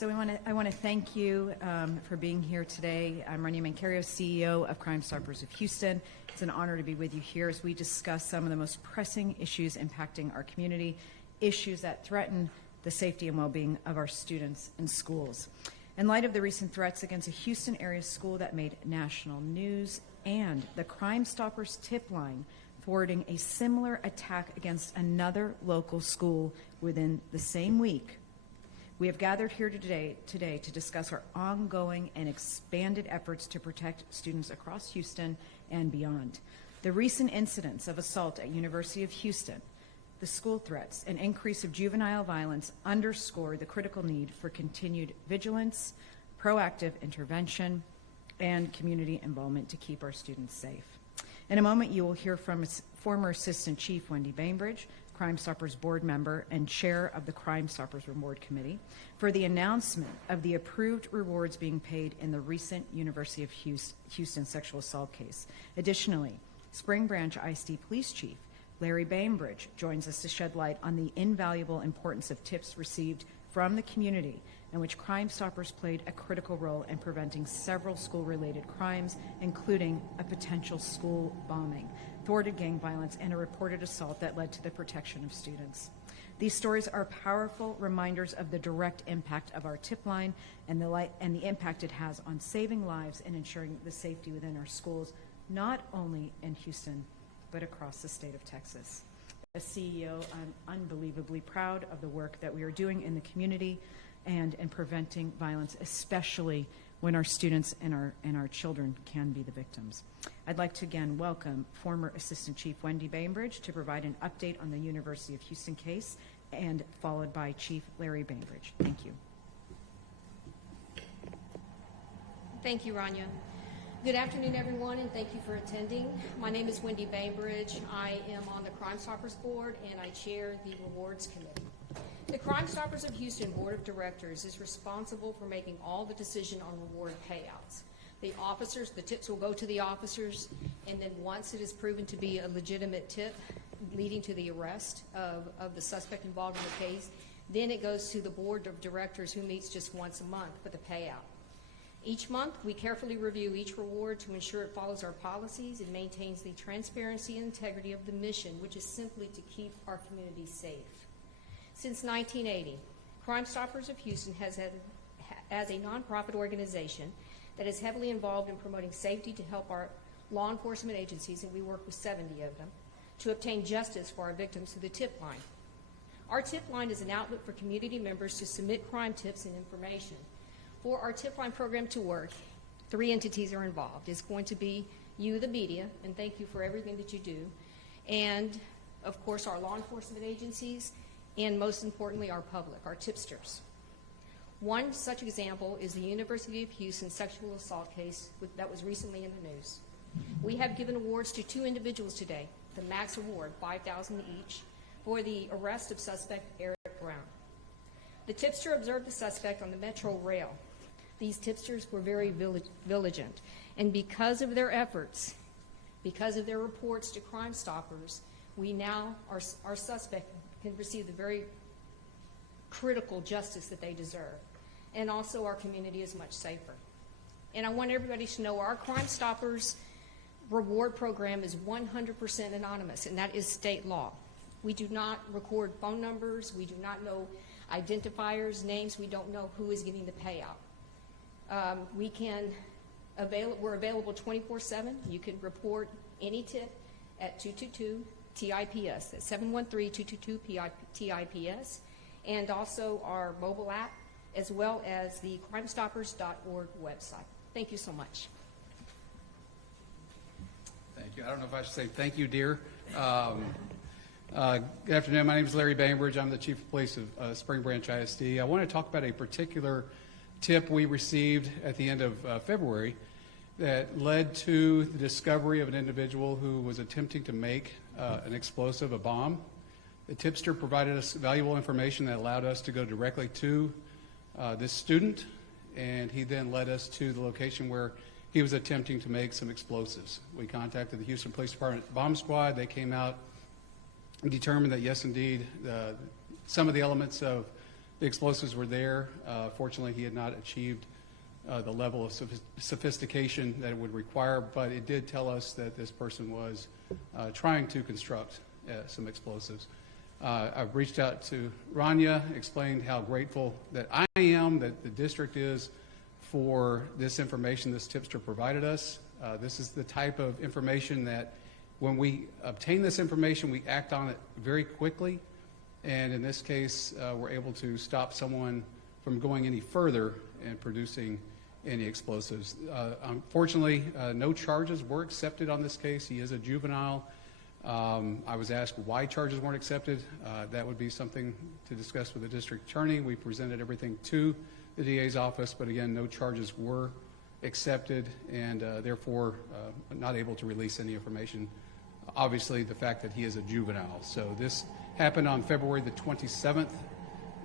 So I want to thank you for being here today. I'm Rania Mancario, CEO of Crime Stoppers of Houston. It's an honor to be with you here as we discuss some of the most pressing issues impacting our community, issues that threaten the safety and well-being of our students and schools. In light of the recent threats against a Houston area school that made national news and the Crime Stoppers tip line forwarding a similar attack against another local school within the same week, we have gathered here today to discuss our ongoing and expanded efforts to protect students across Houston and beyond. The recent incidents of assault at University of Houston, the school threats, and increase of juvenile violence underscore the critical need for continued vigilance, proactive intervention, and community involvement to keep our students safe. In a moment, you will hear from former Assistant Chief Wendy Bainbridge, Crime Stoppers board member and chair of the Crime Stoppers Reward Committee, for the announcement of the approved rewards being paid in the recent University of Houston sexual assault case. Additionally, Spring Branch ISD Police Chief Larry Bainbridge joins us to shed light on the invaluable importance of tips received from the community in which Crime Stoppers played a critical role in preventing several school-related crimes, including a potential school bombing, thwarted gang violence, and a reported assault that led to the protection of students. These stories are powerful reminders of the direct impact of our tip line and the impact it has on saving lives and ensuring the safety within our schools, not only in Houston, but across the state of Texas. As CEO, I'm unbelievably proud of the work that we are doing in the community and in preventing violence, especially when our students and our children can be the victims. I'd like to again welcome former Assistant Chief Wendy Bainbridge to provide an update on the University of Houston case, and followed by Chief Larry Bainbridge. Thank you. Thank you, Rania. Good afternoon, everyone, and thank you for attending. My name is Wendy Bainbridge. I am on the Crime Stoppers Board, and I chair the Rewards Committee. The Crime Stoppers of Houston Board of Directors is responsible for making all the decision on reward payouts. The tips will go to the officers, and then once it is proven to be a legitimate tip leading to the arrest of the suspect involved in the case, then it goes to the Board of Directors, who meets just once a month for the payout. Each month, we carefully review each reward to ensure it follows our policies and maintains the transparency and integrity of the mission, which is simply to keep our community safe. Since 1980, Crime Stoppers of Houston has as a nonprofit organization that is heavily involved in promoting safety to help our law enforcement agencies, and we work with 70 of them, to obtain justice for our victims through the tip line. Our tip line is an outlet for community members to submit crime tips and information. For our tip line program to work, 3 entities are involved. It's going to be you, the media, and thank you for everything that you do, and of course our law enforcement agencies, and most importantly our public, our tipsters. One such example is the University of Houston sexual assault case that was recently in the news. We have given awards to 2 individuals today, the max award, $5,000 each, for the arrest of suspect Eric Brown. The tipster observed the suspect on the Metro Rail. These tipsters were very vigilant, and because of their efforts, because of their reports to Crime Stoppers, our suspect can receive the very critical justice that they deserve. And also our community is much safer. And I want everybody to know our Crime Stoppers reward program is 100% anonymous, and that is state law. We do not record phone numbers. We do not know identifiers, names. We don't know who is getting the payout. We're available 24/7. You can report any tip at 222-TIPS. That's 713-222-TIPS. And also our mobile app, as well as the crimestoppers.org website. Thank you so much. Thank you. I don't know if I should say thank you, dear. Good afternoon. My name is Larry Bainbridge. I'm the Chief of Police of Spring Branch ISD. I want to talk about a particular tip we received at the end of February that led to the discovery of an individual who was attempting to make an explosive, a bomb. The tipster provided us valuable information that allowed us to go directly to this student, and he then led us to the location where he was attempting to make some explosives. We contacted the Houston Police Department Bomb Squad. They came out and determined that, yes, indeed, some of the elements of the explosives were there. Fortunately, he had not achieved the level of sophistication that it would require, but it did tell us that this person was trying to construct some explosives. I've reached out to Rania, explained how grateful that I am, that the district is, for this information this tipster provided us. This is the type of information that when we obtain this information, we act on it very quickly. And in this case, we're able to stop someone from going any further and producing any explosives. Unfortunately, no charges were accepted on this case. He is a juvenile. I was asked why charges weren't accepted. That would be something to discuss with the district attorney. We presented everything to the DA's office, but again, no charges were accepted, and therefore not able to release any information. Obviously, the fact that he is a juvenile. So this happened on February the 27th,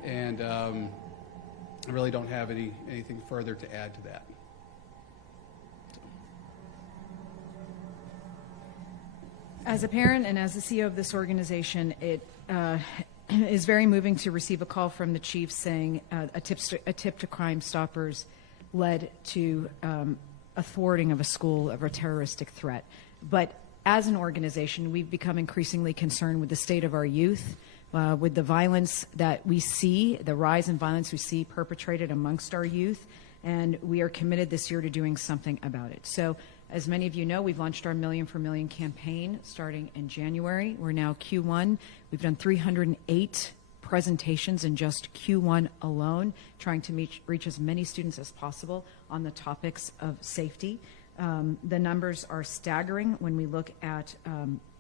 and I really don't have anything further to add to that. As a parent and as the CEO of this organization, it is very moving to receive a call from the chief saying a tip to Crime Stoppers led to a thwarting of a school of a terroristic threat. But as an organization, we've become increasingly concerned with the state of our youth, with the violence that we see, the rise in violence we see perpetrated amongst our youth, and we are committed this year to doing something about it. So, as many of you know, we've launched our Million for Million campaign starting in January. We're now Q1. We've done 308 presentations in just Q1 alone, trying to reach as many students as possible on the topics of safety. The numbers are staggering when we look at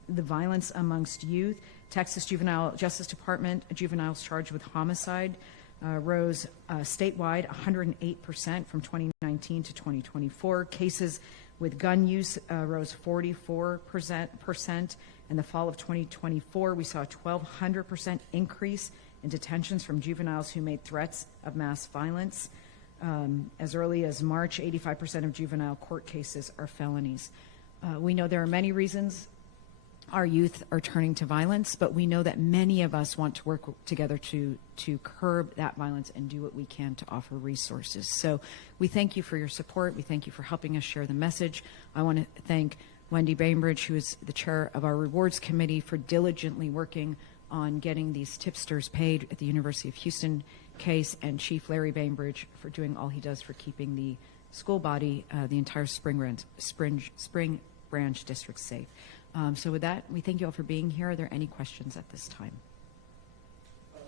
the violence amongst youth. Texas Juvenile Justice Department juveniles charged with homicide rose statewide 108% from 2019 to 2024. Cases with gun use rose 44%. In the fall of 2024, we saw a 1,200% increase in detentions from juveniles who made threats of mass violence. As early as March, 85% of juvenile court cases are felonies. We know there are many reasons our youth are turning to violence, but we know that many of us want to work together to curb that violence and do what we can to offer resources. So we thank you for your support. We thank you for helping us share the message. I want to thank Wendy Bainbridge, who is the chair of our rewards committee, for diligently working on getting these tipsters paid at the University of Houston case, and Chief Larry Bainbridge for doing all he does for keeping the school body, the entire Spring Branch district safe. So with that, we thank you all for being here. Are there any questions at this time?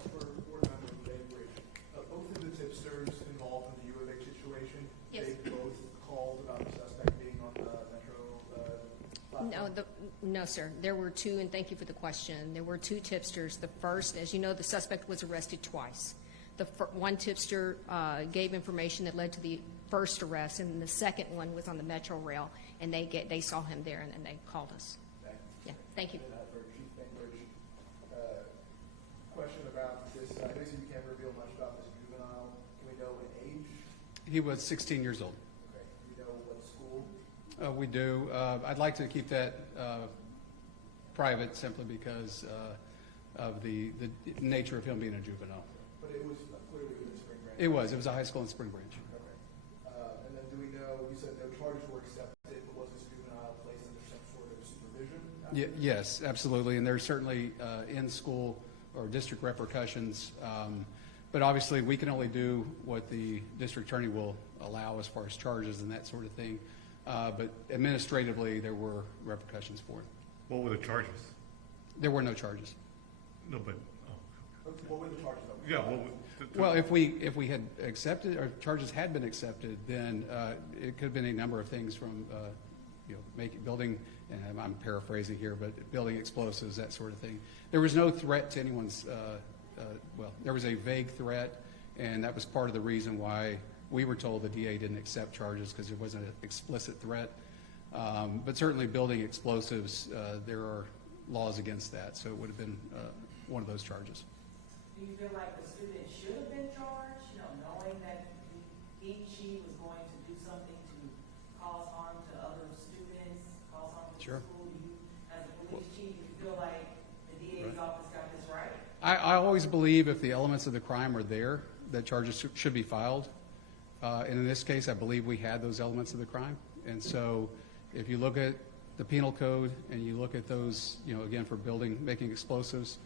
For Board Member Bainbridge, both of the tipsters involved in the U of H situation, Yes. they both called about the suspect being on the Metro platform? No, sir. There were two, and thank you for the question. There were two tipsters. The first, as you know, the suspect was arrested twice. One tipster gave information that led to the first arrest, and the second one was on the Metro Rail, and they saw him there, and they called us. Yeah, thank you. And for Chief Bainbridge, question about this, I know you can't reveal much about this juvenile. Can we know what age? He was 16 years old. Okay. Do we know what school? We do. I'd like to keep that private simply because of the nature of him being a juvenile. But it was clearly within Spring Branch. It was a high school in Spring Branch. Okay. And then do we know, you said no charges were accepted, but was this juvenile placed under some sort of supervision? Yes, absolutely. And there's certainly in-school or district repercussions. But obviously, we can only do what the district attorney will allow as far as charges and that sort of thing. But administratively, there were repercussions for it. What were the charges? There were no charges. No, but, What were the charges? yeah, what was? Well, if we had accepted, or charges had been accepted, then it could have been a number of things from, building, and I'm paraphrasing here, but building explosives, that sort of thing. There was no threat to anyone's, there was a vague threat, and that was part of the reason why we were told the DA didn't accept charges, because there wasn't an explicit threat. But certainly building explosives, there are laws against that, so it would have been one of those charges. Do you feel like the student should have been charged, knowing that she was going to do something to cause harm to other students, cause harm to Sure. the school? Do you, as a police chief, you feel like the DA's office got this right? I always believe if the elements of the crime are there, that charges should be filed. And in this case, I believe we had those elements of the crime. And so if you look at the penal code and you look at those, again, for making explosives,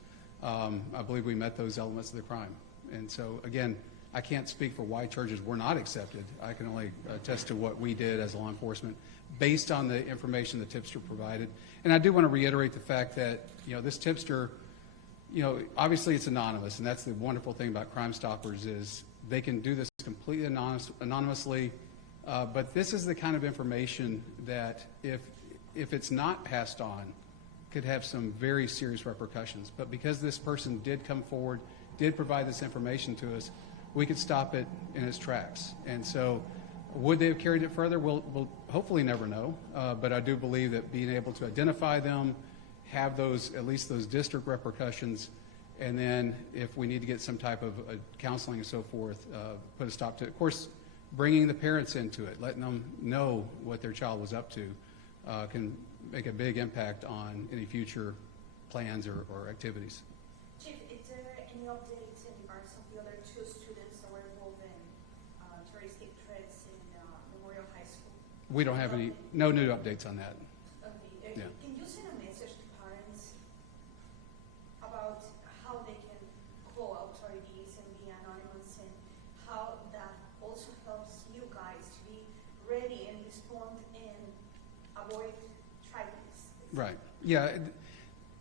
I believe we met those elements of the crime. And so, again, I can't speak for why charges were not accepted. I can only attest to what we did as law enforcement based on the information the tipster provided. And I do want to reiterate the fact that, this tipster, obviously it's anonymous, and that's the wonderful thing about Crime Stoppers is they can do this completely anonymously, but this is the kind of information that if it's not passed on, could have some very serious repercussions. But because this person did come forward, did provide this information to us, we could stop it in its tracks. And so would they have carried it further? We'll hopefully never know, but I do believe that being able to identify them, have at least those district repercussions, and then if we need to get some type of counseling and so forth, put a stop to it. Of course, bringing the parents into it, letting them know what their child was up to, can make a big impact on any future plans or activities. Chief, is there any updates in regards of the other two students that were involved in terroristic threats in Memorial High School? We don't have no new updates on that. Okay. Yeah. Can you send a message to parents about how they can call authorities and be anonymous, and how that also helps you guys to be ready and respond and avoid tragedies? Right. Yeah.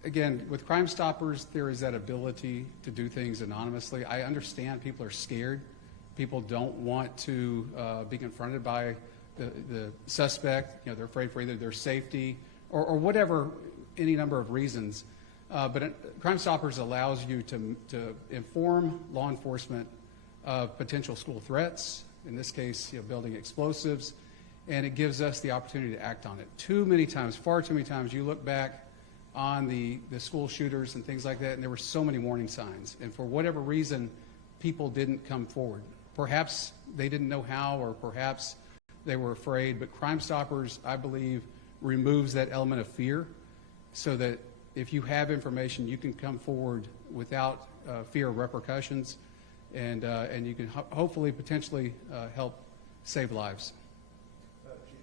Again, with Crime Stoppers, there is that ability to do things anonymously. I understand people are scared. People don't want to be confronted by the suspect. They're afraid for either their safety or whatever, any number of reasons. But Crime Stoppers allows you to inform law enforcement of potential school threats, in this case, building explosives, and it gives us the opportunity to act on it. Far too many times, you look back on the school shooters and things like that, and there were so many warning signs. And for whatever reason, people didn't come forward. Perhaps they didn't know how, or perhaps they were afraid. But Crime Stoppers, I believe, removes that element of fear so that if you have information, you can come forward without fear of repercussions, and you can hopefully, potentially help save lives. Chief,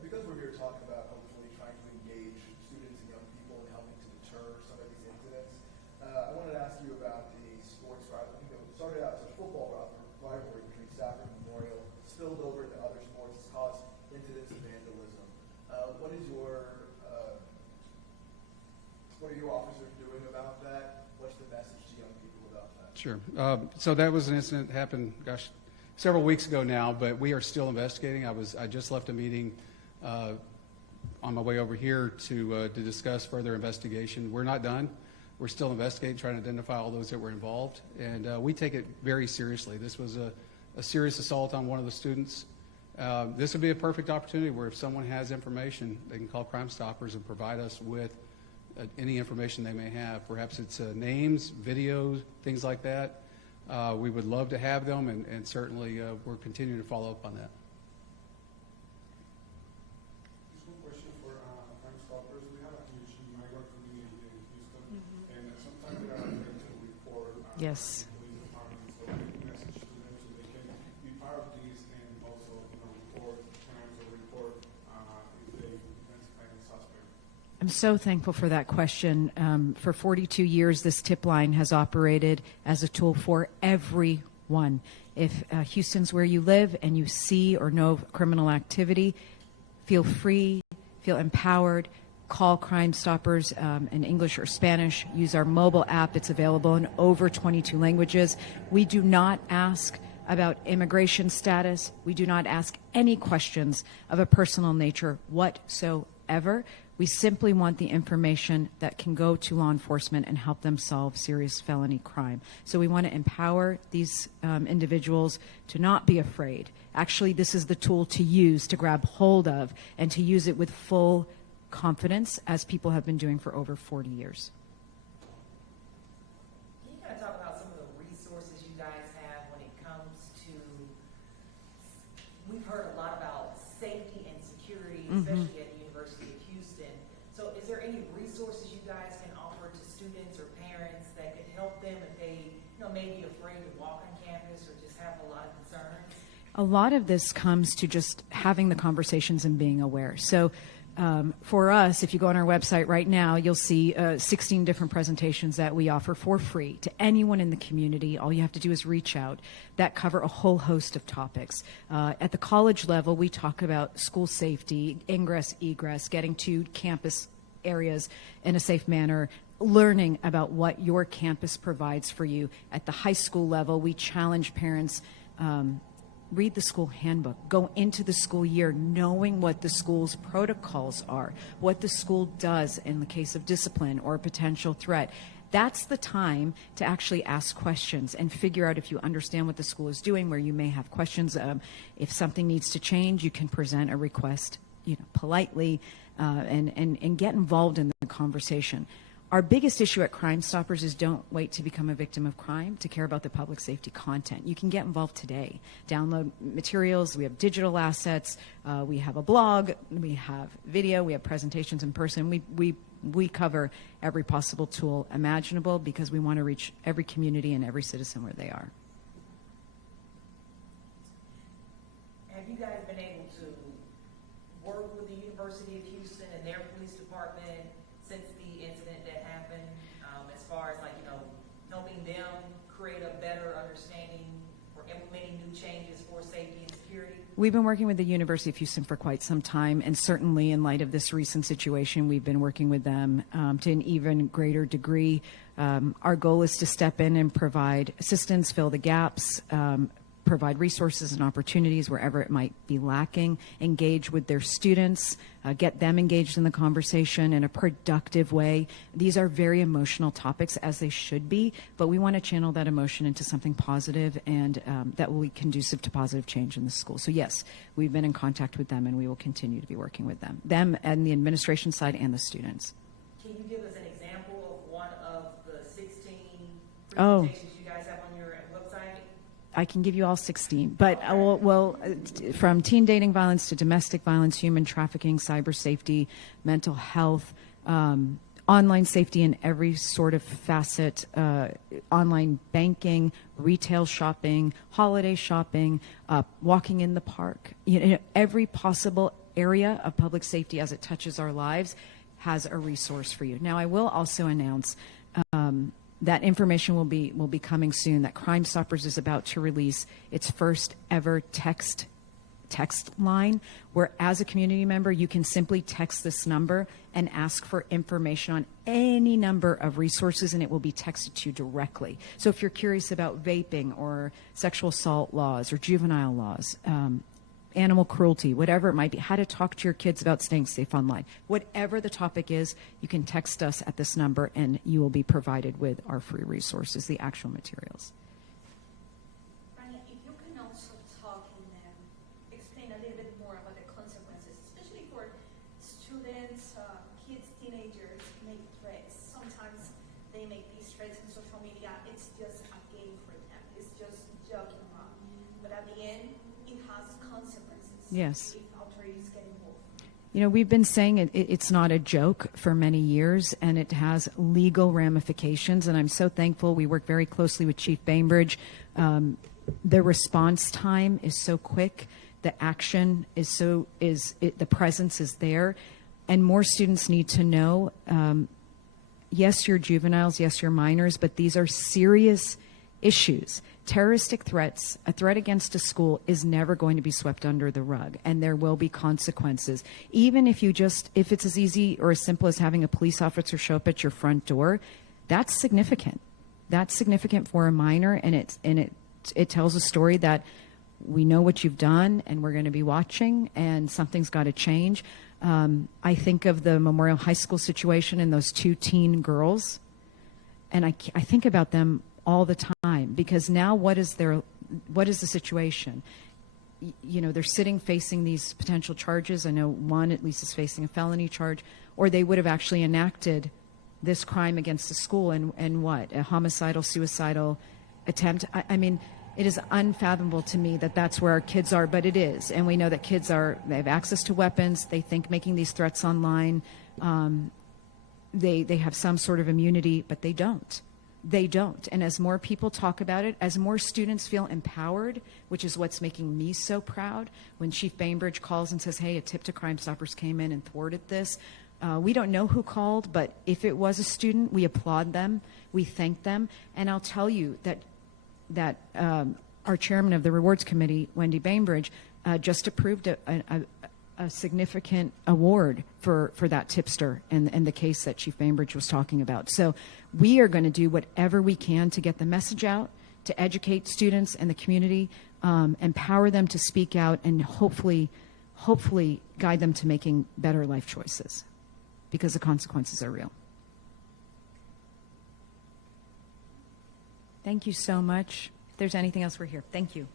because we're here talking about hopefully trying to engage students and young people and helping to deter some of these incidents, I wanted to ask you about the sports rivalry. It started out as a football rivalry between Stafford and Memorial, spilled over into other sports, has caused incidents of vandalism. What are your officers doing about that? What's the message to young people about that? Sure. So that was an incident that happened, several weeks ago now, but we are still investigating. I just left a meeting on my way over here to discuss further investigation. We're not done. We're still investigating, trying to identify all those that were involved, and we take it very seriously. This was a serious assault on one of the students. This would be a perfect opportunity where if someone has information, they can call Crime Stoppers and provide us with any information they may have. Perhaps it's names, videos, things like that. We would love to have them, and certainly we're continuing to follow up on that. Just one question for Crime Stoppers. We have a huge migrant community here in Houston, and sometimes they are afraid to report Yes. police departments. So a message to them so they can be part of these and also report crimes or report if they identify a suspect. I'm so thankful for that question. For 42 years, this tip line has operated as a tool for everyone. If Houston's where you live and you see or know of criminal activity, feel free, feel empowered, call Crime Stoppers in English or Spanish, use our mobile app. It's available in over 22 languages. We do not ask about immigration status. We do not ask any questions of a personal nature whatsoever. We simply want the information that can go to law enforcement and help them solve serious felony crime. So we want to empower these individuals to not be afraid. Actually, this is the tool to use, to grab hold of, and to use it with full confidence, as people have been doing for over 40 years. Can you kind of talk about some of the resources you guys have when it comes to, we've heard a lot about safety and security, especially at the University of Houston. So is there any resources you guys can offer to students or parents that could help help them if they, may be afraid to walk on campus or just have a lot of concerns? A lot of this comes to just having the conversations and being aware. So for us, if you go on our website right now, you'll see 16 different presentations that we offer for free to anyone in the community. All you have to do is reach out. That cover a whole host of topics. At the college level, we talk about school safety, ingress, egress, getting to campus areas in a safe manner, learning about what your campus provides for you. At the high school level, we challenge parents, read the school handbook, go into the school year knowing what the school's protocols are, what the school does in the case of discipline or a potential threat. That's the time to actually ask questions and figure out if you understand what the school is doing, where you may have questions. If something needs to change, you can present a request, politely, and get involved in the conversation. Our biggest issue at Crime Stoppers is don't wait to become a victim of crime to care about the public safety content. You can get involved today. Download materials. We have digital assets. We have a blog. We have video. We have presentations in person. We cover every possible tool imaginable because we want to reach every community and every citizen where they are. Have you guys been able to work with the University of Houston and their police department since the incident that happened, as far as helping them create a better understanding or implementing new changes for safety and security? We've been working with the University of Houston for quite some time, and certainly in light of this recent situation, we've been working with them to an even greater degree. Our goal is to step in and provide assistance, fill the gaps, provide resources and opportunities wherever it might be lacking, engage with their students, get them engaged in the conversation in a productive way. These are very emotional topics, as they should be, but we want to channel that emotion into something positive and that will be conducive to positive change in the school. So yes, we've been in contact with them and we will continue to be working with them and the administration side and the students. Can you give us an example of one of the 16 Oh. presentations you guys have on your website? I can give you all 16, but from teen dating violence to domestic violence, human trafficking, cyber safety, mental health, online safety in every sort of facet, online banking, retail shopping, holiday shopping, walking in the park. Every possible area of public safety as it touches our lives has a resource for you. Now, I will also announce that information will be coming soon, that Crime Stoppers is about to release its first ever text line, where as a community member, you can simply text this number and ask for information on any number of resources, and it will be texted to you directly. So if you're curious about vaping or sexual assault laws or juvenile laws, animal cruelty, whatever it might be, how to talk to your kids about staying safe online. Whatever the topic is, you can text us at this number and you will be provided with our free resources, the actual materials. Rania, if you can also talk and explain a little bit more about the consequences, especially for students, kids, teenagers make threats. Sometimes they make these threats in social media. It's just a game for them. It's just joking around. But at the end, it has consequences. Yes. If authorities get involved. We've been saying it's not a joke for many years, and it has legal ramifications, and I'm so thankful. We work very closely with Chief Bainbridge. The response time is so quick. The action is the presence is there, and more students need to know, yes, you're juveniles, yes, you're minors, but these are serious issues. Terroristic threats, a threat against a school is never going to be swept under the rug, and there will be consequences. Even if it's as easy or as simple as having a police officer show up at your front door, that's significant. That's significant for a minor, and it tells a story that we know what you've done, and we're going to be watching, and something's got to change. I think of the Memorial High School situation and those 2 teen girls, and I think about them all the time, because now what is the situation? They're sitting facing these potential charges. I know one at least is facing a felony charge, or they would have actually enacted this crime against the school and what? A homicidal, suicidal attempt. I mean, it is unfathomable to me that that's where our kids are, but it is. And we know that kids they have access to weapons. They think making these threats online, they have some sort of immunity, but they don't. they don't. And as more people talk about it, as more students feel empowered, which is what's making me so proud, when Chief Bainbridge calls and says, hey, a tip to Crime Stoppers came in and thwarted this. We don't know who called, but if it was a student, we applaud them, we thank them. And I'll tell you that our chairman of the rewards committee, Wendy Bainbridge, just approved a significant award for that tipster and the case that Chief Bainbridge was talking about. So we are going to do whatever we can to get the message out, to educate students and the community, empower them to speak out, and hopefully guide them to making better life choices, because the consequences are real. Thank you so much. If there's anything else, we're here. Thank you.